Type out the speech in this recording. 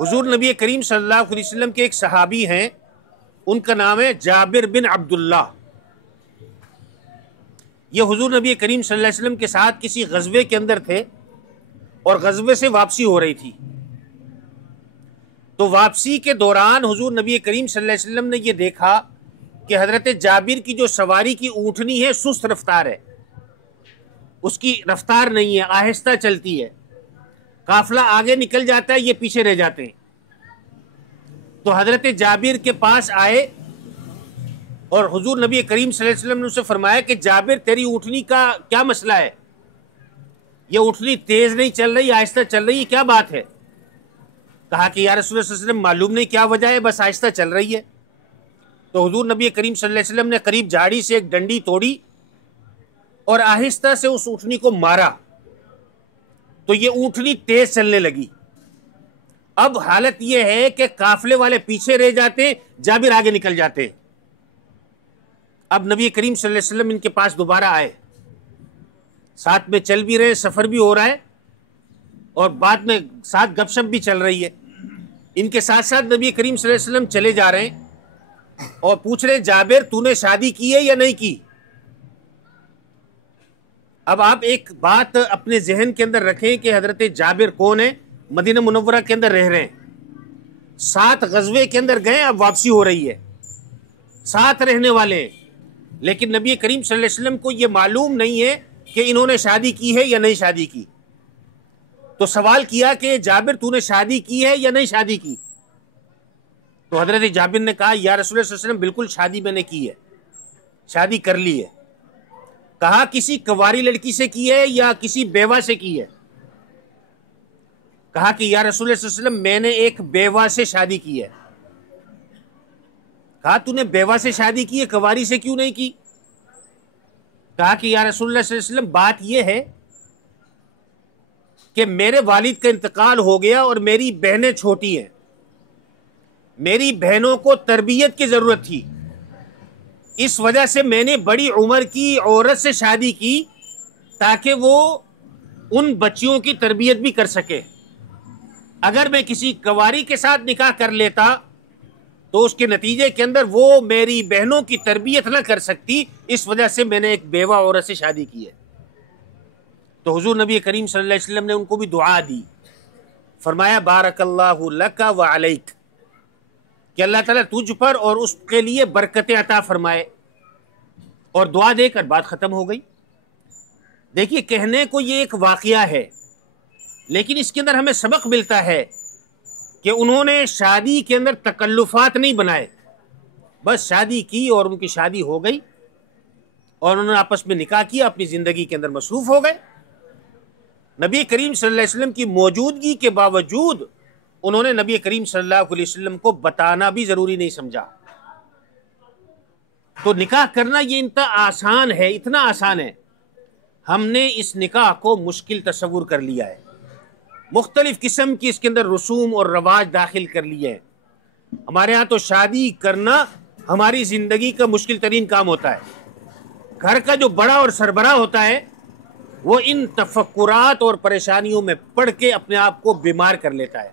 حضور نبی کریم صلی اللہ علیہ وسلم کے ایک صحابی ہیں، ان کا نام ہے جابر بن عبداللہ۔ یہ حضور نبی کریم صلی اللہ علیہ وسلم کے ساتھ کسی غزوے کے اندر تھے اور غزوے سے واپسی ہو رہی تھی۔ تو واپسی کے دوران حضور نبی کریم صلی اللہ علیہ وسلم نے یہ دیکھا کہ حضرت جابر کی جو سواری کی اونٹنی ہے سست رفتار ہے، اس کی رفتار نہیں ہے، آہستہ چلتی ہے، قافلہ آگے نکل جاتا ہے، یہ پیچھے رہ جاتے ہیں۔ تو حضرت جابر کے پاس آئے اور حضور نبی کریم صلی اللہ علیہ وسلم نے اسے فرمایا کہ جابر تیری اونٹنی کا کیا مسئلہ ہے؟ یہ اونٹنی تیز نہیں چل رہی، آہستہ چل رہی ہے، کیا بات ہے؟ کہا کہ یا رسول اللہ صلی اللہ علیہ وسلم معلوم نہیں کیا وجہ ہے، بس آہستہ چل رہی ہے۔ تو حضور نبی کریم صلی اللہ علیہ وسلم نے قریب جھاڑی سے ایک ڈنڈی توڑی اور آہستہ سے اس اونٹنی کو مارا تو یہ اونٹنی تیز چلنے لگی۔ اب حالت یہ ہے کہ قافلے والے پیچھے رہ جاتے ہیں، جابر آگے نکل جاتے ہیں۔ اب نبی کریم صلی اللہ علیہ وسلم ان کے پاس دوبارہ آئے، ساتھ میں چل بھی رہے، سفر بھی ہو رہا ہے اور بعد میں ساتھ گپ شپ بھی چل رہی ہے۔ ان کے ساتھ ساتھ نبی کریم صلی اللہ علیہ وسلم چلے جا رہے ہیں اور پوچھ رہے جابر تو نے شادی کی ہے یا نہیں کی؟ اب آپ ایک بات اپنے ذہن کے اندر رکھیں کہ حضرت جابر کون ہے؟ مدینہ منورہ کے اندر رہ رہے ہیں، 7 غزوے کے اندر گئے، اب واپسی ہو رہی ہے، ساتھ رہنے والے ہیں، لیکن نبی کریم صلی اللہ علیہ وسلم کو یہ معلوم نہیں ہے کہ انہوں نے شادی کی ہے یا نہیں شادی کی۔ تو سوال کیا کہ جابر تو نے شادی کی ہے یا نہیں شادی کی؟ تو حضرت جابر نے کہا یا رسول اللہ صلی اللہ علیہ وسلم بالکل شادی میں نے کی ہے، شادی کر لی ہے۔ کہا کسی کنواری لڑکی سے کی ہے یا کسی بیوہ سے کی ہے؟ کہا کہ یا رسول اللہ صلی اللہ علیہ وسلم میں نے ایک بیوہ سے شادی کی ہے۔ کہا تو نے بیوہ سے شادی کی ہے، کنواری سے کیوں نہیں کی؟ کہا کہ یا رسول اللہ صلی اللہ علیہ وسلم بات یہ ہے کہ میرے والد کا انتقال ہو گیا اور میری بہنیں چھوٹی ہیں، میری بہنوں کو تربیت کی ضرورت تھی، اس وجہ سے میں نے بڑی عمر کی عورت سے شادی کی تاکہ وہ ان بچیوں کی تربیت بھی کر سکے۔ اگر میں کسی کنواری کے ساتھ نکاح کر لیتا تو اس کے نتیجے کے اندر وہ میری بہنوں کی تربیت نہ کر سکتی، اس وجہ سے میں نے ایک بیوہ عورت سے شادی کی ہے۔ تو حضور نبی کریم صلی اللہ علیہ وسلم نے ان کو بھی دعا دی، فرمایا بارک اللہ لک و علیک، کہ اللہ تعالیٰ تجھ پر اور اس کے لیے برکت عطا فرمائے، اور دعا دے کر بات ختم ہو گئی۔ دیکھیے کہنے کو یہ ایک واقعہ ہے، لیکن اس کے اندر ہمیں سبق ملتا ہے کہ انہوں نے شادی کے اندر تکلفات نہیں بنائے، بس شادی کی اور ان کی شادی ہو گئی اور انہوں نے آپس میں نکاح کیا، اپنی زندگی کے اندر مصروف ہو گئے۔ نبی کریم صلی اللہ علیہ وسلم کی موجودگی کے باوجود انہوں نے نبی کریم صلی اللہ علیہ وسلم کو بتانا بھی ضروری نہیں سمجھا۔ تو نکاح کرنا یہ اتنا آسان ہے، اتنا آسان ہے، ہم نے اس نکاح کو مشکل تصور کر لیا ہے، مختلف قسم کی اس کے اندر رسوم اور رواج داخل کر لیے ہیں۔ ہمارے ہاں تو شادی کرنا ہماری زندگی کا مشکل ترین کام ہوتا ہے۔ گھر کا جو بڑا اور سربراہ ہوتا ہے وہ ان تفکرات اور پریشانیوں میں پڑ کے اپنے آپ کو بیمار کر لیتا ہے۔